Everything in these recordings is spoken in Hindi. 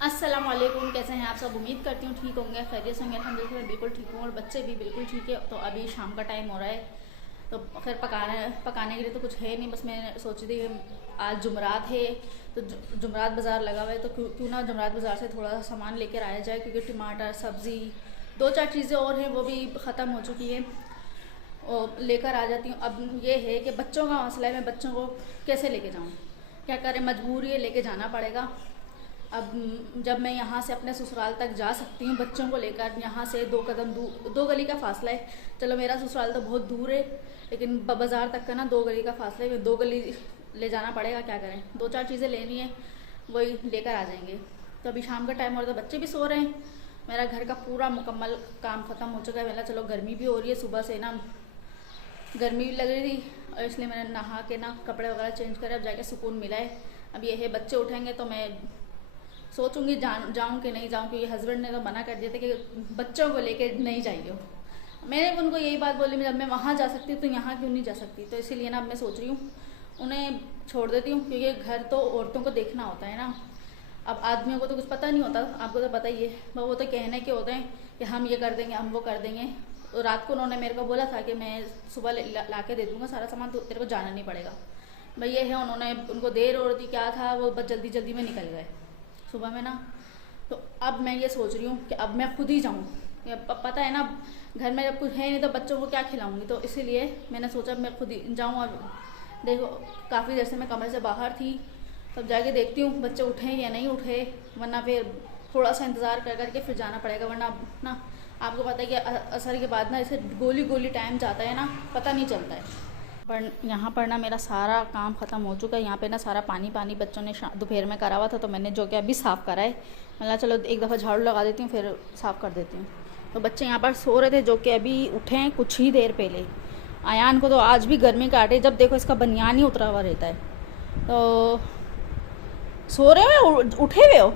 अस्सलाम वालेकुम, कैसे हैं आप सब। उम्मीद करती हूँ ठीक होंगे, खैरियत से होंगे। अल्हम्दुलिल्लाह मैं बिल्कुल ठीक हूँ और बच्चे भी बिल्कुल ठीक है। तो अभी शाम का टाइम हो रहा है, तो खैर पकाने के लिए तो कुछ है नहीं। बस मैं सोच रही थी आज जुमरात है, तो जुमरात बाज़ार लगा हुआ है, तो क्यों ना जुमरात बाज़ार से थोड़ा सा सामान लेकर आया जाए, क्योंकि टमाटर, सब्ज़ी, दो चार चीज़ें और हैं वो भी ख़त्म हो चुकी है और लेकर आ जाती हूँ। अब ये है कि बच्चों का मसला है, मैं बच्चों को कैसे लेके जाऊँ, क्या करें, मजबूरी है, लेके जाना पड़ेगा। अब जब मैं यहाँ से अपने ससुराल तक जा सकती हूँ बच्चों को लेकर, यहाँ से 2 कदम दूर, 2 गली का फासला है। चलो मेरा ससुराल तो बहुत दूर है, लेकिन बाज़ार तक का ना 2 गली का फासला है, 2 गली ले जाना पड़ेगा। क्या करें, दो चार चीज़ें लेनी है, वही लेकर आ जाएंगे। तो अभी शाम का टाइम हो रहा है, तो बच्चे भी सो रहे हैं, मेरा घर का पूरा मुकम्मल काम ख़त्म हो चुका है। मेरा चलो गर्मी भी हो रही है, सुबह से ना गर्मी भी लग रही थी, और इसलिए मैंने नहा के ना कपड़े वगैरह चेंज करे, अब जाके सुकून मिला है। अब ये है बच्चे उठेंगे तो मैं सोचूंगी जाऊँ कि नहीं जाऊँ, क्योंकि हस्बैंड ने तो मना कर दिया था कि बच्चों को लेके नहीं जाइए। मैंने उनको यही बात बोली, जब मैं वहाँ जा सकती हूँ तो यहाँ क्यों नहीं जा सकती। तो इसीलिए ना अब मैं सोच रही हूँ उन्हें छोड़ देती हूँ, क्योंकि घर तो औरतों को देखना होता है ना। अब आदमियों को तो कुछ पता नहीं होता, आपको तो पता ही है, वो तो कहने के होते हैं कि हम ये कर देंगे, हम वो कर देंगे। तो रात को उन्होंने मेरे को बोला था कि मैं सुबह ला के दे दूँगा सारा सामान, तो तेरे को जाना नहीं पड़ेगा। भाई ये है, उन्होंने उनको देर हो रही थी, क्या था, वो बस जल्दी जल्दी में निकल गए सुबह में ना। तो अब मैं ये सोच रही हूँ कि अब मैं खुद ही जाऊँ। पता है ना, घर में जब कुछ है नहीं तो बच्चों को क्या खिलाऊंगी, तो इसीलिए मैंने सोचा मैं खुद ही जाऊँ। और देखो काफ़ी देर से मैं कमरे से बाहर थी, तब जाके देखती हूँ बच्चे उठे या नहीं उठे, वरना फिर थोड़ा सा इंतज़ार कर करके फिर जाना पड़ेगा। वरना ना आपको पता है कि असर के बाद ना इसे गोली गोली टाइम जाता है ना, पता नहीं चलता है। पर यहाँ पर ना मेरा सारा काम ख़त्म हो चुका है। यहाँ पे ना सारा पानी पानी बच्चों ने दोपहर में करा हुआ था, तो मैंने जो कि अभी साफ़ करा है। मतलब चलो एक दफ़ा झाड़ू लगा देती हूँ, फिर साफ़ कर देती हूँ। तो बच्चे यहाँ पर सो रहे थे, जो कि अभी उठे हैं कुछ ही देर पहले। आयान को तो आज भी गर्मी काटे, जब देखो इसका बनियान ही उतरा हुआ रहता है। तो सो रहे हो, उठे हुए हो,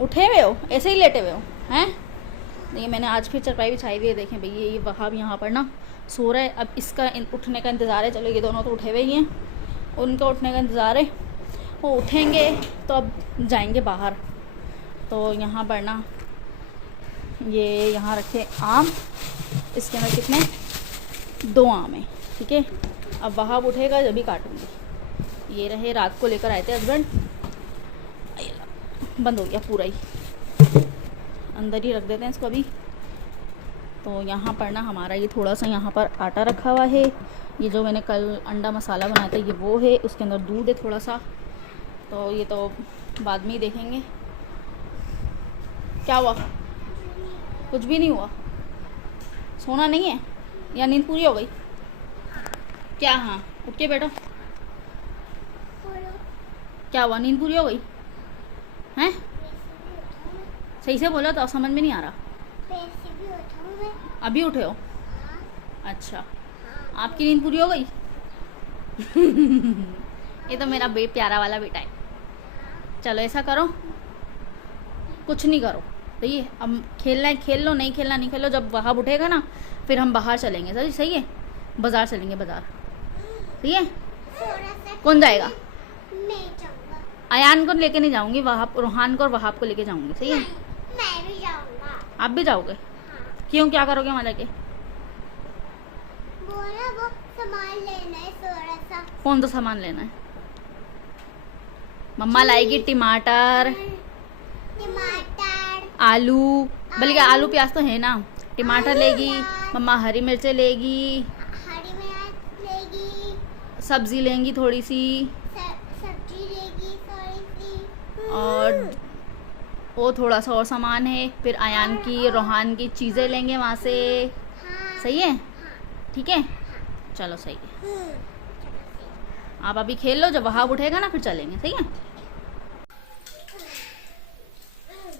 उठे हुए हो, ऐसे ही लेटे हुए हो हैं। ये मैंने आज फिर चरपाई बिछाई हुई है, देखें भई ये वहाब यहाँ पर ना सो रहा है। अब इसका उठने का इंतज़ार है। चलो ये दोनों तो उठे हुए ही हैं, उनका उठने का इंतज़ार है, वो उठेंगे तो अब जाएंगे बाहर। तो यहाँ पर ना ये यहाँ रखे आम, इसके अंदर कितने 2 आम हैं, ठीक है। अब वहाब उठेगा जब भी काटूँगी। ये रहे, रात को लेकर आए थे हस्बैंड, बंद हो गया पूरा ही, अंदर ही रख देते हैं इसको अभी। तो यहाँ पर ना हमारा ये थोड़ा सा यहाँ पर आटा रखा हुआ है, ये जो मैंने कल अंडा मसाला बनाया था ये वो है, उसके अंदर दूध है थोड़ा सा। तो ये तो बाद में ही देखेंगे। क्या हुआ, कुछ भी नहीं हुआ, सोना नहीं है या नींद पूरी हो गई क्या। हाँ उठ के बैठो, क्या हुआ, नींद पूरी हो गई हैं, सही से बोलो तो समझ में नहीं आ रहा। अभी उठे हो, अच्छा, आपकी नींद पूरी हो गई। ये तो मेरा प्यारा वाला बेटा है। चलो ऐसा करो, कुछ नहीं करो, तो ये अब खेलना है खेल लो, नहीं खेलना नहीं खेलो। जब वहाब उठेगा ना फिर हम बाहर चलेंगे। सही सही है, बाज़ार चलेंगे, बाज़ार, ठीक है। कौन जाएगा, अयान को लेके नहीं जाऊंगी, वहाब, रोहान को और वहाब को लेके जाऊंगी, सही है। मैं भी जाऊंगा। आप भी जाओगे? हाँ। क्यों, क्या करोगे वहाँ जाके? बोला वो सामान लेना है थोड़ा सा। कौन सा सामान लेना है? मम्मा लाएगी टमाटर, आलू, बल्कि आलू प्याज तो है ना, टमाटर लेगी मम्मा, हरी मिर्चें लेगी, हरी मिर्च लेगी, सब्जी लेंगी थोड़ी सी, सब्जी लेगी थोड़ी सी, और वो थोड़ा सा और सामान है। फिर आयान की, रोहान की चीज़ें लेंगे वहाँ से। हाँ, सही है, हाँ, ठीक है, चलो सही है। आप अभी खेल लो, जब वहाब उठेगा ना फिर चलेंगे, सही है।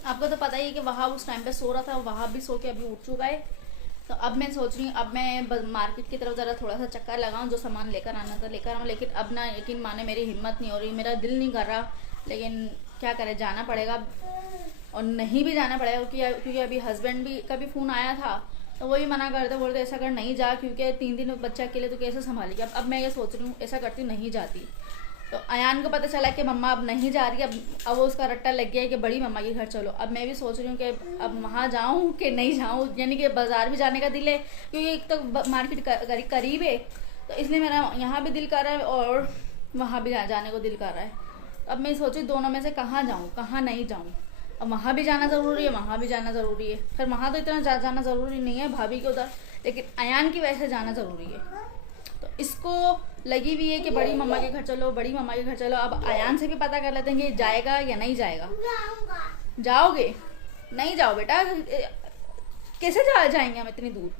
आपको तो पता ही है कि वहाब उस टाइम पे सो रहा था, वहाब भी सो के अभी उठ चुका है। तो अब मैं सोच रही हूँ अब मैं मार्केट की तरफ ज़रा थोड़ा सा चक्कर लगाऊं, जो सामान लेकर आना था लेकर आऊँ। लेकिन अब ना यकीन माने मेरी हिम्मत नहीं हो रही, मेरा दिल नहीं कर रहा, लेकिन क्या करें, जाना पड़ेगा। और नहीं भी जाना पड़ेगा क्योंकि अभी हस्बैंड भी का भी फ़ोन आया था, तो वही मना करते, बोलते ऐसा कर नहीं जा, क्योंकि 3 दिन बच्चा अकेले तो कैसे संभालेगी। अब मैं ये सोच रही हूँ ऐसा करती नहीं जाती, तो अयान को पता चला कि मम्मा अब नहीं जा रही, अब वो उसका रट्टा लग गया है कि बड़ी मम्मा के घर चलो। अब मैं भी सोच रही हूँ कि अब वहाँ जाऊँ कि नहीं जाऊँ, यानी कि बाज़ार भी जाने का दिल है क्योंकि एक तो मार्केट करीब है, तो इसलिए मेरा यहाँ भी दिल कर रहा है और वहाँ भी जाने को दिल कर रहा है। अब मैं सोची दोनों में से कहाँ जाऊँ कहाँ नहीं जाऊँ। अब वहाँ भी जाना ज़रूरी है, वहाँ भी जाना ज़रूरी है। फिर वहाँ तो इतना जाना ज़रूरी नहीं है भाभी के उधर, लेकिन अयान की वजह से जाना ज़रूरी है। तो इसको लगी हुई है कि बड़ी मम्मा के घर चलो, बड़ी मम्मा के घर चलो। अब अयान से भी पता कर लेते हैं कि जाएगा या नहीं जाएगा। जाओगे? नहीं जाओ बेटा, कैसे जाएंगे हम इतनी दूर?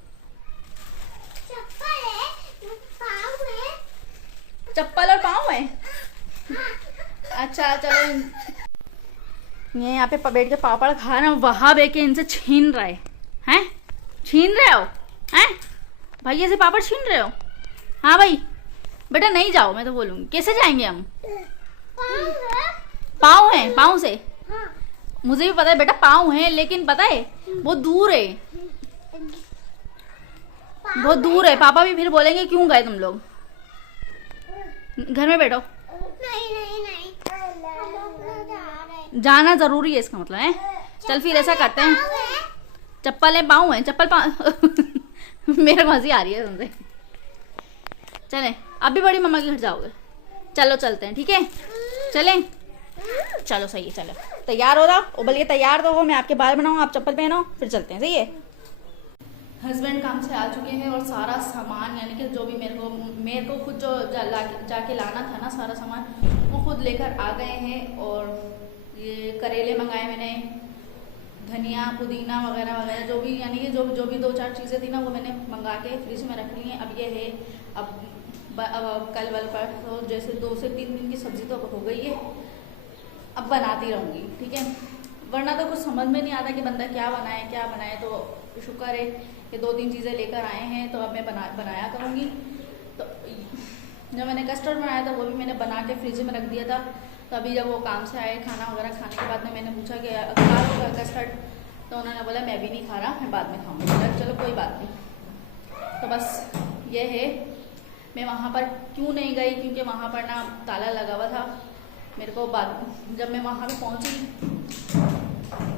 चप्पल और पाँव है? अच्छा चलो, ये यहाँ पे बैठ के पापड़ खा रहे हैं, वहाँ बैठ के इनसे छीन रहा है। हैं? छीन रहे हो? हैं? भैया से पापड़ छीन रहे हो? हाँ भाई बेटा नहीं जाओ, मैं तो बोलूँगी। कैसे जाएंगे हम? पाँव है, पाँव से? मुझे भी पता है बेटा पाँव है, लेकिन पता है बहुत दूर है, बहुत दूर है। पापा भी फिर बोलेंगे क्यों गए तुम लोग, घर में बैठो। जाना जरूरी है इसका मतलब है। चल फिर ऐसा करते हैं, चप्पल है पाँव है, चप्पल पाँव मेरे को हंसी आ रही है तुमसे। चलें, अब भी बड़ी मम्मा के घर जाओगे? चलो चलते हैं, ठीक है चलें। चलो सही है, चलो तैयार हो जाओ। ओ बल्कि तैयार तो हो, मैं आपके बाल बनाऊँ, आप चप्पल पहनो, फिर चलते हैं। सही है। हस्बैंड काम से आ चुके हैं और सारा सामान यानी कि जो भी मेरे को खुद जो जाके लाना था ना, सारा सामान वो खुद लेकर आ गए हैं। और ये करेले मंगाए मैंने, धनिया पुदीना वगैरह वगैरह जो भी यानी कि जो भी 2-4 चीज़ें थी ना वो मैंने मंगा के फ्रिज में रख ली हैं। अब ये है, अब कल वल पर तो जैसे 2 से 3 दिन की सब्ज़ी तो अब हो गई है, अब बनाती रहूँगी, ठीक है। वरना तो कुछ समझ में नहीं आता कि बंदा क्या बनाए। तो शुक्र है कि 2-3 चीज़ें लेकर आए हैं, तो अब मैं बनाया करूँगी। तो जब मैंने कस्टर्ड बनाया था वो भी मैंने बना के फ्रिज में रख दिया था। तो अभी जब वो काम से आए खाना वगैरह खाने के बाद में मैंने पूछा कि खा लो कस्टर्ड, तो उन्होंने बोला मैं भी नहीं खा रहा, मैं बाद में खाऊँगी। चलो कोई बात नहीं। तो बस ये है, मैं वहाँ पर क्यों नहीं गई क्योंकि वहाँ पर ना ताला लगा हुआ था। मेरे को जब मैं वहाँ पे पहुँची,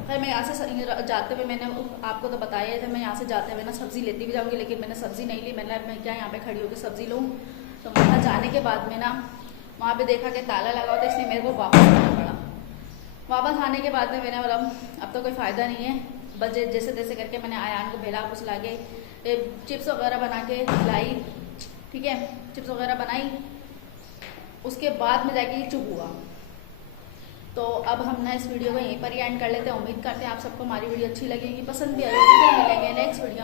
फिर मैं यहाँ से जाते हुए मैंने आपको तो बताया था, मैं यहाँ से जाते हुए ना सब्ज़ी लेती भी जाऊँगी, लेकिन मैंने सब्ज़ी नहीं ली। मैं क्या यहाँ पे खड़ी होकर सब्ज़ी लूँ। तो वहाँ जाने के बाद में ना वहाँ पे देखा कि ताला लगा हुआ था, इसलिए मेरे को वापस आना पड़ा। वापस आने के बाद में मैंने बोला अब तो कोई फ़ायदा नहीं है, बस जैसे तैसे करके मैंने अयान को भेला, कुछ ला के चिप्स वगैरह बना के लाई, ठीक है। चिप्स वगैरह बनाई, उसके बाद में जाके ये चुप हुआ। तो अब हम ना इस वीडियो को यहीं पर ही एंड कर लेते हैं। उम्मीद करते हैं आप सबको हमारी वीडियो अच्छी लगेगी, पसंद भी आएगी। मिलेंगे नेक्स्ट वीडियो